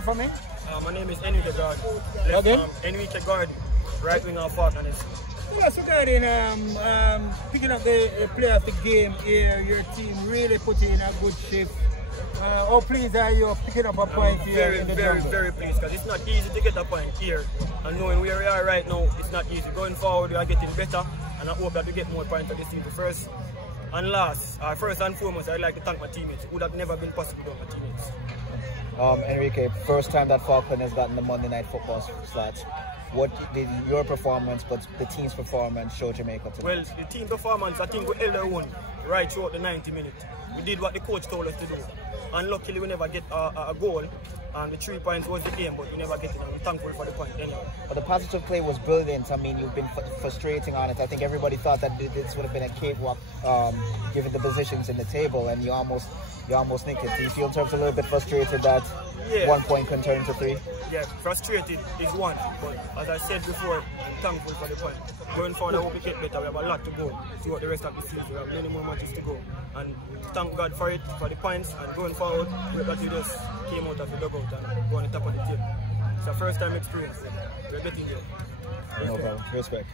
For me? My name is Enrique, Enrique Garden, right wing of Faulkland. Yes, regarding picking up the player of the game here, your team really put in a good shift. How pleased are you picking up a point here in the jungle? Very pleased, because it's not easy to get a point here. And knowing where we are right now, it's not easy. Going forward, we are getting better, and I hope that we get more points for this team. First and last, first and foremost, I'd like to thank my teammates. It would have never been possible without my teammates. Enrique, first time that Faulkland has gotten the Monday Night Football slots. What did your performance, but the team's performance, show Jamaica today? Well, the team performance, I think we held our own right throughout the 90 minutes. We did what the coach told us to do. And luckily we never get a goal. And the 3 points was the aim, but we never get it. And we're thankful for the point anyway. But the positive play was brilliant. I mean, you've been frustrating on it. I think everybody thought that this would have been a cakewalk, given the positions in the table, and you almost nicked it. Do you feel in terms a little bit frustrated that 1 point can turn into 3? Yeah, frustrated is one, but as I said before, I'm thankful for the point. Going forward, I hope we get better. We have a lot to go throughout the rest of the season. We have many more matches to go. And thank God for it, for the points. And going forward, we just came out of the dugout and go on the top of the table. It's a first time experience. We're getting there. No problem. Respect.